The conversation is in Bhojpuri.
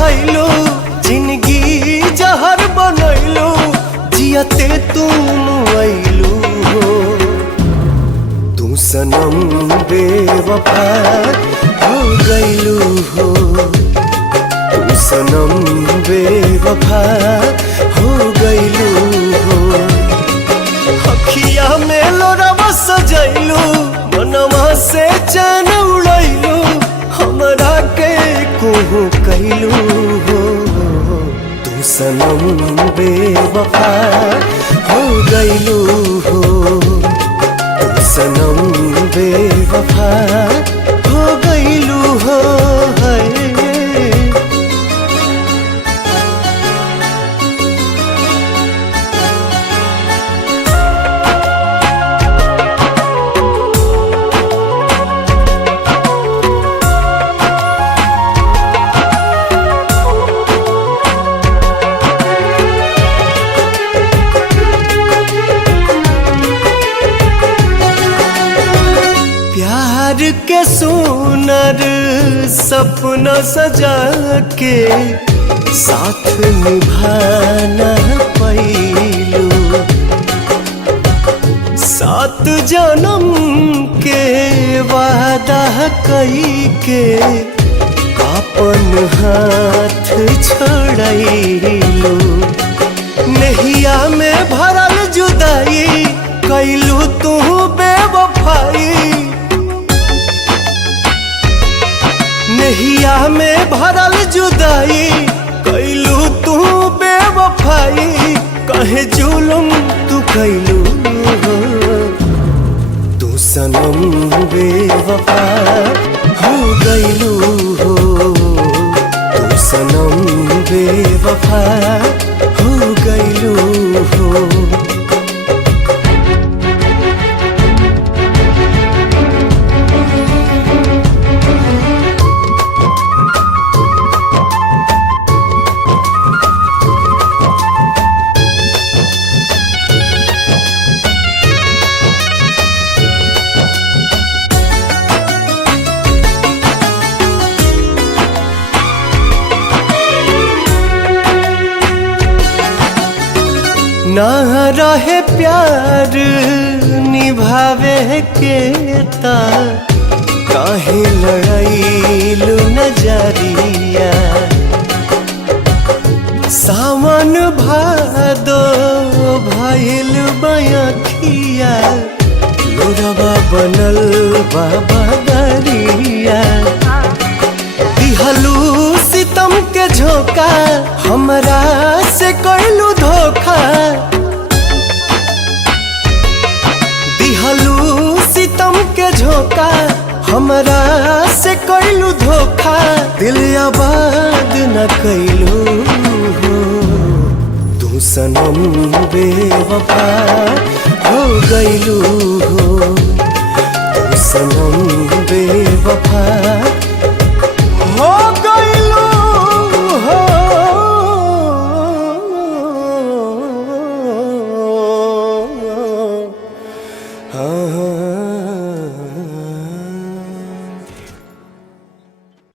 बढ़ैलो जिंदगी जहर बनैलो जियते तुम अइलू हो तू सनम बेवफा हो गइलू हो तू सनम बेवफा हो गइलू हो अखिया में लोरवा सजैलू मनवा से चैन उड़ैलू हमरा के कोहू कैलू हो तू सनम बेवफा हो गइलू हो तू सनम बेवफा हो गइलू हो प्यार के सुनर सपना सजा के साथ निभाना पैलू 7 जन्म के वादा कई के अपन हाथ छोड़लू नहिया में भरल जुदाई कैलू तू बेवफाई नहिया में भरल जुदाई कैलू तू बेवफाई कहे जुलुम तू कैलू हो तू सनम बेवफा हो गइलू हो तू सनम बेवफा हो गइलू हो ना रहे प्यार निभावे के ता काहे लड़ाइलू नजरिया सावन भादो भइल बयखिया लोरवा बनल बाबा दरिया दिहलू सितम के झोंका हमरा से कैलू धोखा दिहलू सितम के झोंका हमरा से कैलू धोखा दिल आबाद न कैलू हो तू सनम बेवफा हो गइलू हो तू सनम बेवफा